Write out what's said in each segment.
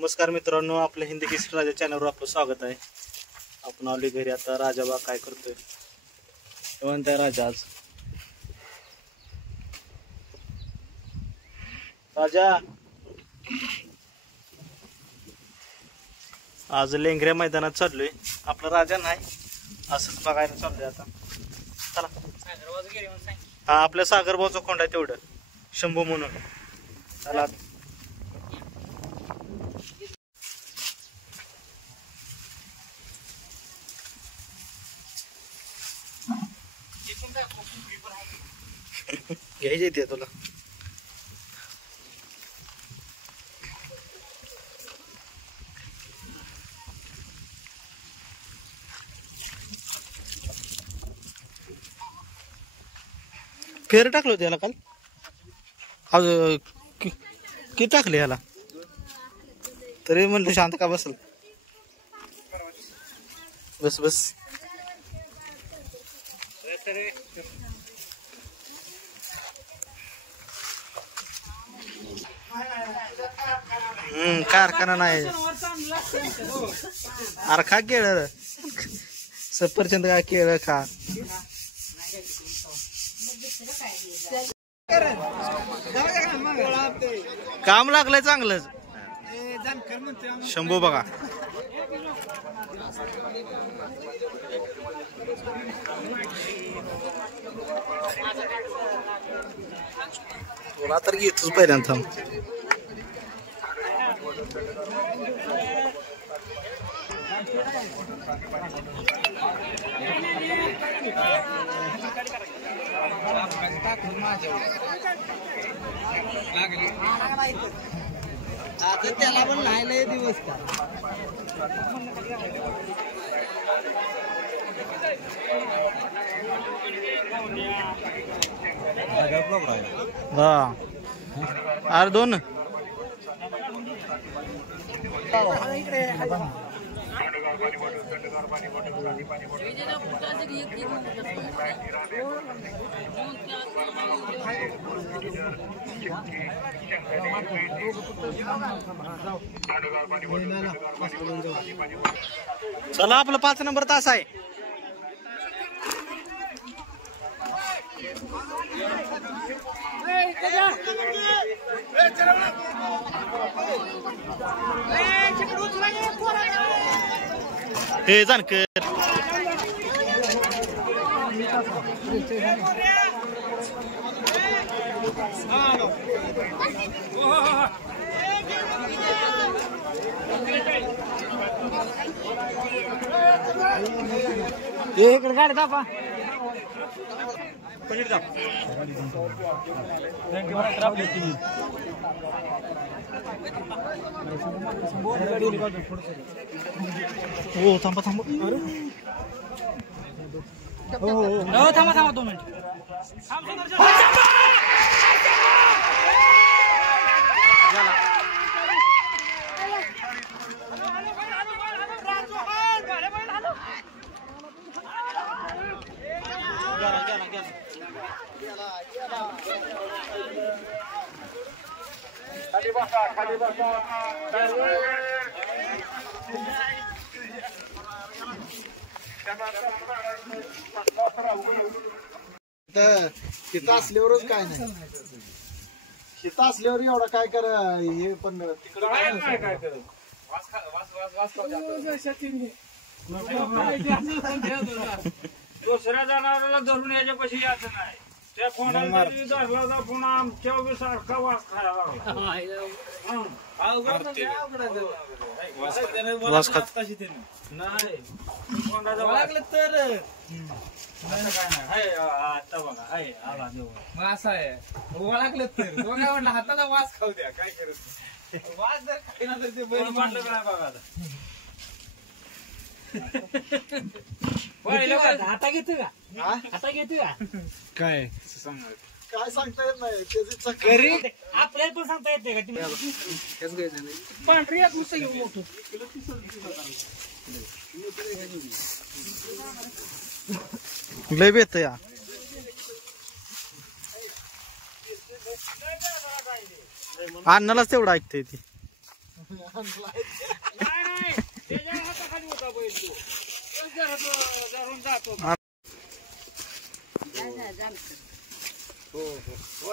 नमस्कार मित्रांनो, आपल्या हिंदी केसरी राजा चॅनलवर आपलं स्वागत आहे. आपण आलोय घरी आता. राजा बा काय करतोय म्हणताय राजा? आज लेंगऱ्या मैदानात चाललोय. आपला राजा नाही, असंच बघायला चाललोय आता. चला. हा, आपल्या सागरबावचा खोंड आहे तेवढं, शंभू म्हणून. चला घ्यायची ते तुला. फेर टाकलं होतं याला काल. आज किती टाकले याला? तरी म्हणलं शांत का बसल. बस बस. कारखाना नाही. अरे खा केळ, सफरचंद का केळ खा. काम लागलंय चांगलंच. शंभू बघा. तुला तर घेतोच पहिल्यांदा. आता त्याला पण नाही दिवस का. हा, अरे दोन. चला, आपला 5 नंबर तास आहे. हे जानकर इकडे गाडी दापा. हो, थांबा थांबा. हो, थांबा थांबा 2 मिनिट. खाली बसा, खाली बसा. तिथं असल्यावरच काय नाही. तिथं असल्यावर एवढा काय करा हे, पण तिकडे काय करत. दुसऱ्या जनावराला धरून याच्यापाशी यायचं नाही. त्या कोणाला धरला तर पुन्हा आमच्या सारखा वास खायला लागला. नाही कोणाला लागलं तर काय नाही. आता बघा, हाय आला वास आहे. ओळखलं तर तो काय म्हणलं, हाताचा वास खाऊ द्या, काय करत. वास जर खाईना तर ते बरं म्हणलं काय बघा. आता घेतो का? आता घेतो का? काय सांग, काय सांगता येत नाही. आपल्याला पण सांगता येते का? पांढरी मोठं लय बेत या. अन्नालाच तेवढं ऐकतंय ती.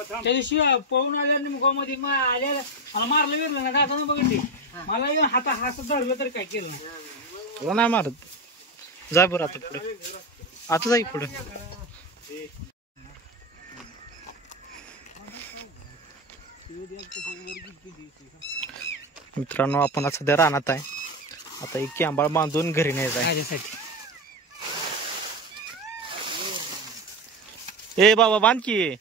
त्या दिवशी पळून आल्या मुगामध्ये आल्या मला मारलं विरलं ना दादा बघितली मला येऊन हात धरलं तर काय केलं तुला नाही मारत जा बरं आता पुढे आता जाई पुढे मित्रांनो आपण आता सध्या रानात आहे आता एक कॅम्बाळ बांधून घरी न्यायचं आहे माझ्यासाठी ए बाबा बांध की